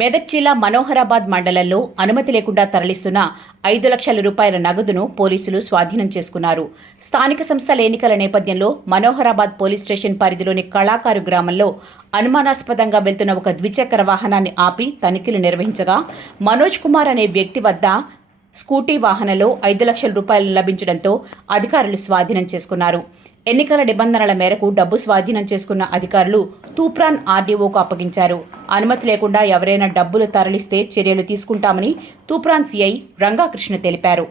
మెదక్ జిల్లా మనోహరాబాద్ మండలంలో అనుమతి లేకుండా తరలిస్తున్న 5 లక్షల రూపాయల నగదును పోలీసులు స్వాధీనం చేసుకున్నారు. స్థానిక సంస్థల ఎన్నికల నేపథ్యంలో మనోహరాబాద్ పోలీస్ స్టేషన్ పరిధిలోని కళాకారు గ్రామంలో అనుమానాస్పదంగా వెళ్తున్న ఒక ద్విచక్ర వాహనాన్ని ఆపి తనిఖీలు నిర్వహించగా మనోజ్ కుమార్ అనే వ్యక్తి వద్ద స్కూటీ వాహనంలో 5 లక్షల రూపాయలు లభించడంతో అధికారులు స్వాధీనం చేసుకున్నారు. ఎన్నికల నిబంధనల మేరకు డబ్బు స్వాధీనం చేసుకున్న అధికారులు తూప్రాన్ ఆర్డీఓకు అప్పగించారు. అనుమతి లేకుండా ఎవరైనా డబ్బులు తరలిస్తే చర్యలు తీసుకుంటామని తూప్రాన్ సీఐ రంగాకృష్ణ తెలిపారు.